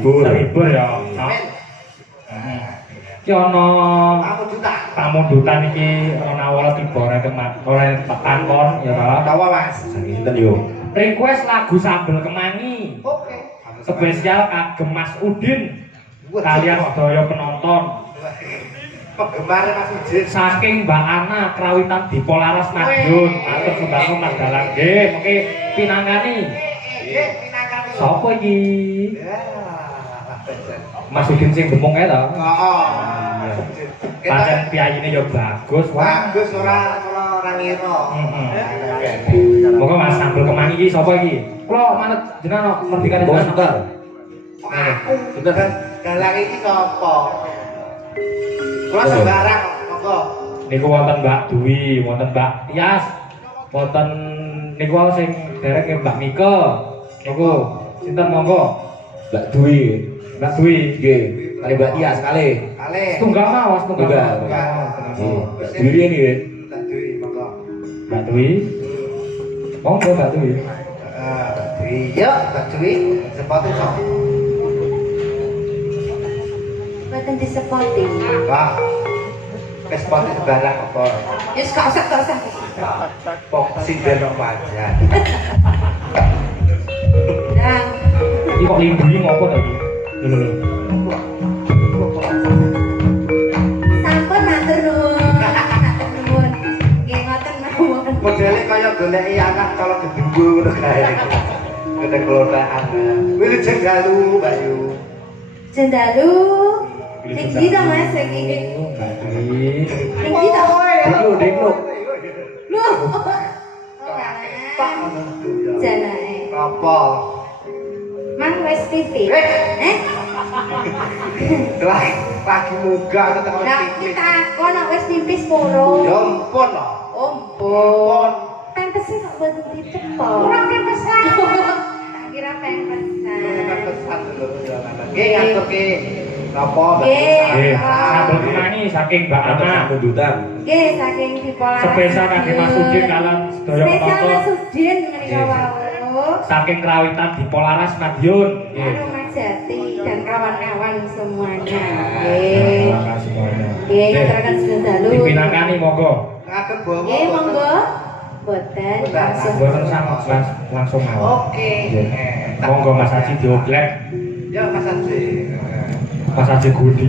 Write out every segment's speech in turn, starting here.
Terhibur ya. Iki ana pamundutan iki ana awal tiba ora takon ya ta. Tawa Mas. Sinten yo? Request lagu Sambel Kemangi. Oke. Spesial kagem Mas Udin. Kalian sedaya penonton. Penggemar Mas Udin. Saking Mbak Ana Krawitan di Polaras Madiun. Atur sembahku Mas Dalang nggih, mengki pinangani. Pinangani. Sopo iki? Ya. Mas Udin sing gemung ya ta? Heeh. Pancen piyayine ya bagus. Bagus ora ngira. Heeh. Monggo Mas Sambel Kemangi iki sapa iki? Kula manut jenengan merdekane Bos jenengan. bentar. Aku sudah galang iki sapa? Kula sembarang monggo. Niku wonten Mbak Dwi, wonten Mbak Tias, wonten niku wae sing derek Mbak Mika. Niku sinten monggo? Mbak Dwi. Mbak Dwi. Nggih. Kali Mbak Tias kali. Kali. Tunggal mau, tunggal. Mbak Dwi ini ya. Tak duwi monggo. Mbak Dwi. Monggo Mbak Dwi. Iya, tak duwi. Sepatu sok. Mboten disepoti. Wah. Sepatu sembarang apa? Wis gak usah. Pok sinden kok wajan. Nah, Iki kok limbui ngopo ta iki? Lho lho. sampun matur nuwun. Matur nuwun. Nggih ngoten mawon. Modele kaya goleki anak kalau gedembu ngono kae. Kene kelotaan. Wis jenggalu, Mbak Yu. Jendalu. Tinggi ta Mas iki? Mbak Dwi. Tinggi ta? Dekno. Loh. Janane. Apa? Mang wis TV. Lagi munggah ke tengah Lah TV. kita kon wis TV sepuro. Ya ampun loh. Ampun. Pempesnya kok mboten dicepol. Ora pempesan. Tak kira pempesan. Pesan dulu jalanan. Nggih ngaturke napa Mbak? Nggih, Sambel Kemangi saking Mbak Ana. Kedutan. Nggih, saking Dipolaras. Spesial kangge Mas Udin kalian sedaya Spesial penonton. Mas Udin menika wau. Saking Krawitan di Polaras Madiun. Nggih. Anu Mas Jati dan kawan-kawan semuanya. Terima Nggih. kasih semuanya. Nggih, ngaturaken sedalu. Dipinangkani monggo. Ngagem bawa. Nggih, monggo. Boten langsung. Mboten langsung mawon. Oke. Nggih. Monggo Mas Haji dioglek. Ya Mas Haji. Mas Haji Gudi.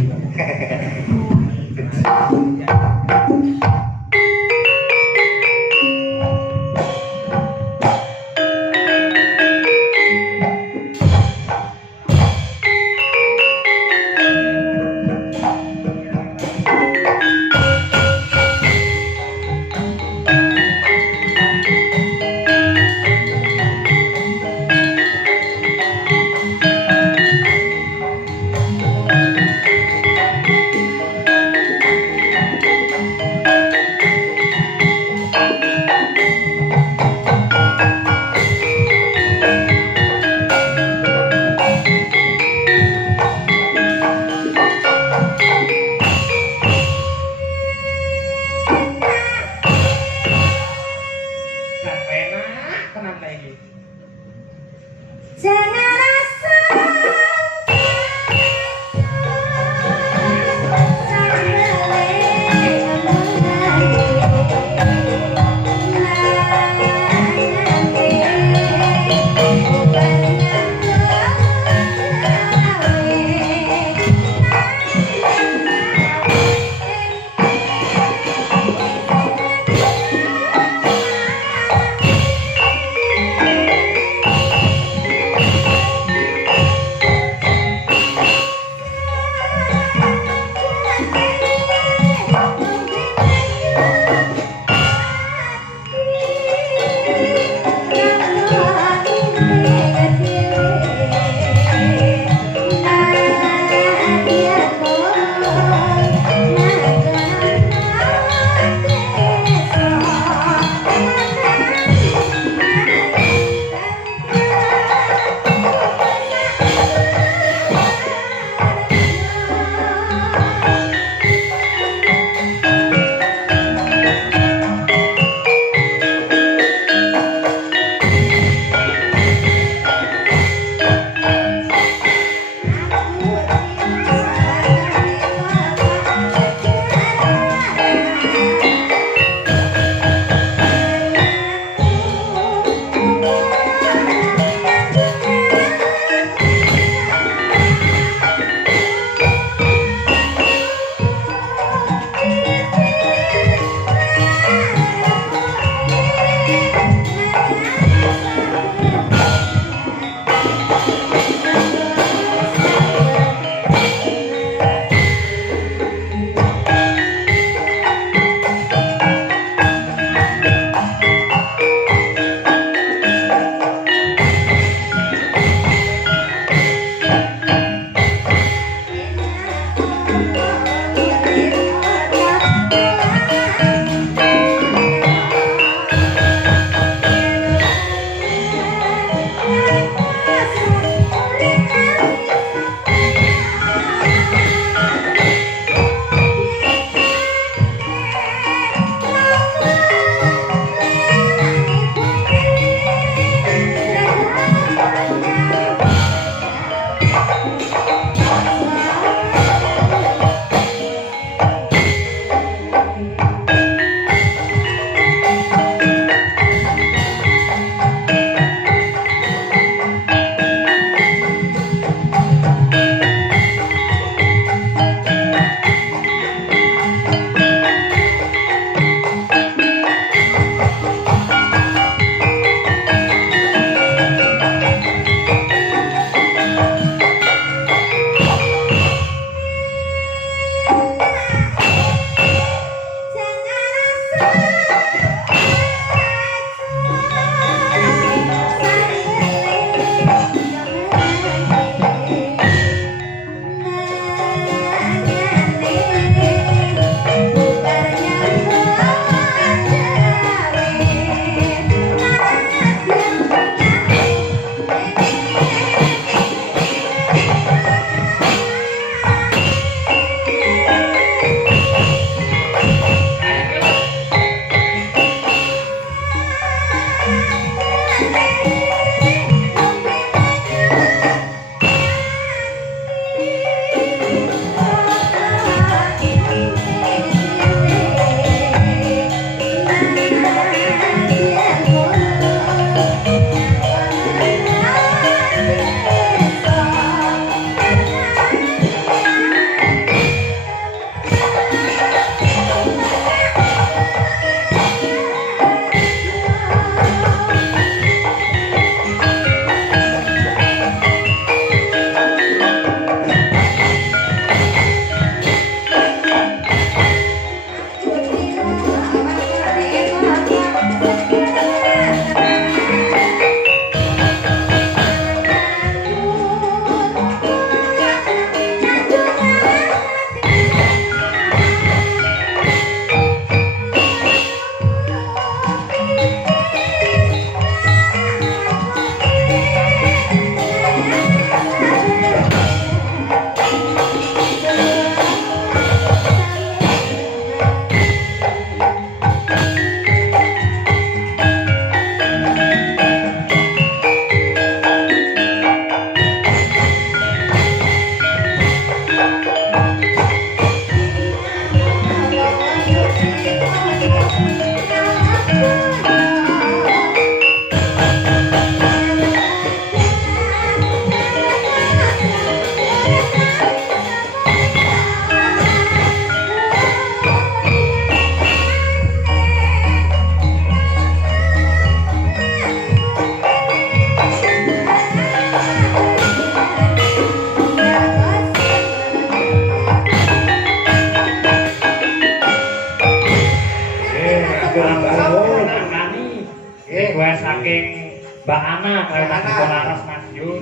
Mbak Ana kalian Mbak Mas Ana. Diko Laras Madiun.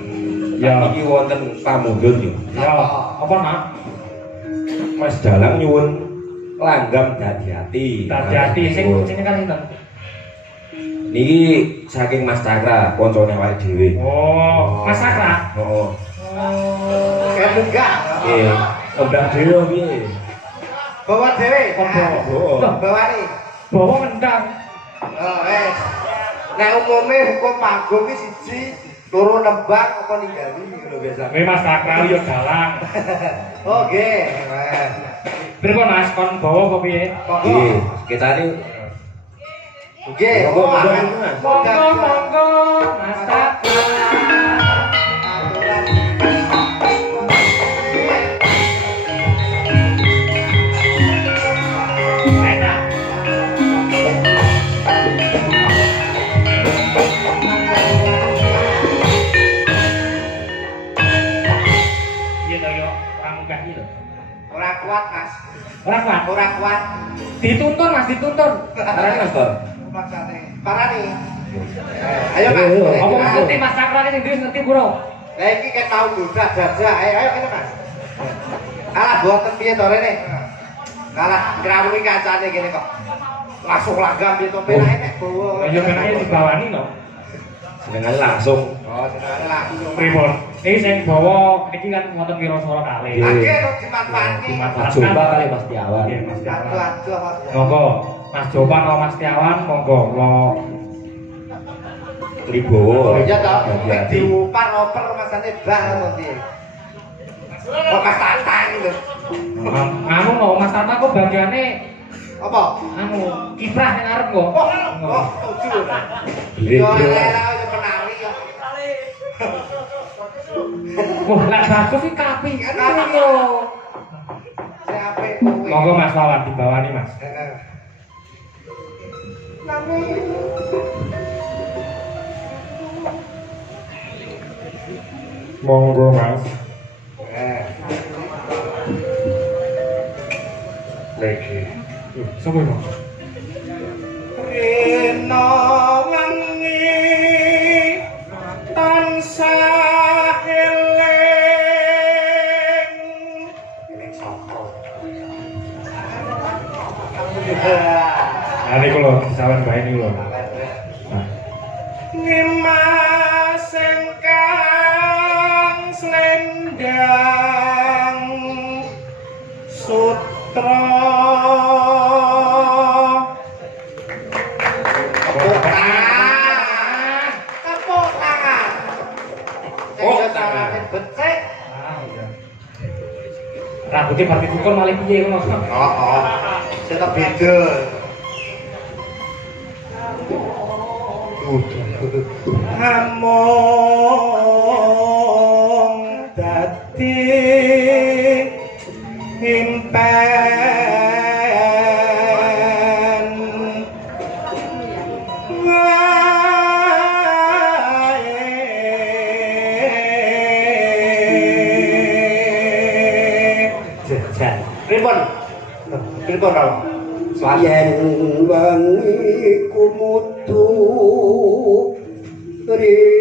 Ya iki wonten pamundhun yo. Ya, apa nak? Mas Dalang nyuwun langgam dadi-ati. Hati-hati sing kan sinten? Niki saking Mas Cakra, koncone awake dhewe. Oh, Mas Sakra. Heeh. Kayak enggak. Nggih, kembang dhewe piye? Bawa dewe. Oh. Bawa nih. Bawa ngendang. Oh, nek umume hukum panggung iki siji turu nembang apa ninggali lho biasa. Kuwi Mas Sakra yo dalang. Oh, nggih. Pripun Mas kon bawa apa piye? Nggih, ketane Nggih. Monggo, Oh, monggo, akan. Mas. Monggo Mas Sakra. Ora kuat, Mas. Orang kuat. Ora kuat. Dituntun Mas, dituntun. arane Mas Tor. Maksane. Parani. Ayo, Mas. Apa ngerti Mas Sakra ini Inggris ngerti bro? Lah iki ket tau dudak dajah. Ayo kene, Mas. Kalah boten piye to rene? Kalah ngrawuhi kancane kene kok. Langsung langgam piye to penake nek bawa. Ayo penake dibawani no. Senengane langsung. Oh, senengane langsung. Pripun? Ini sing bawa niki kan wonten wiraswara kalih. Iya. Akhir kok dimanfaatke. Mas Jopa kali Mas Tiawan. Nggih, Mas Tiawan. Atu-atu apa? Monggo Mas Jopan atau Mas Tiawan monggo kula Tribowo. Iya toh, nek Dadi-dadi. diupar oper masane bang kok piye. Kok Mas Tatang lho. anu no Mas Tata kok bagiane Apa? anu kiprah ning arep kok. Oh, tujuh. Bile Yo bile. ora yo penari yo. Wah, lek bagus iki kapi. Kapi. Yo. Sing apik kuwi. Monggo Mas Wawan dibawani Mas. Heeh. Monggo Mas. Lagi. Sopo itu? Rena wengi tansah eling. Eling sapa? Nah, niku lho disawen bae niku lho. Nah. Ngemas engkang slendang sutra tepuk tangan Tepuk tangan. becek Ah, iya. Rambutnya parti tukul malah piye ngono. oh tetep beda among dadi impen jajan pripun pripun Raul yen wengi kumutu rina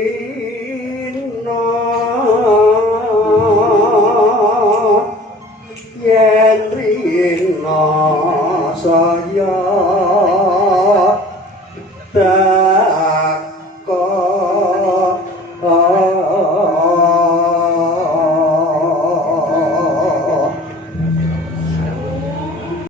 yen rina saya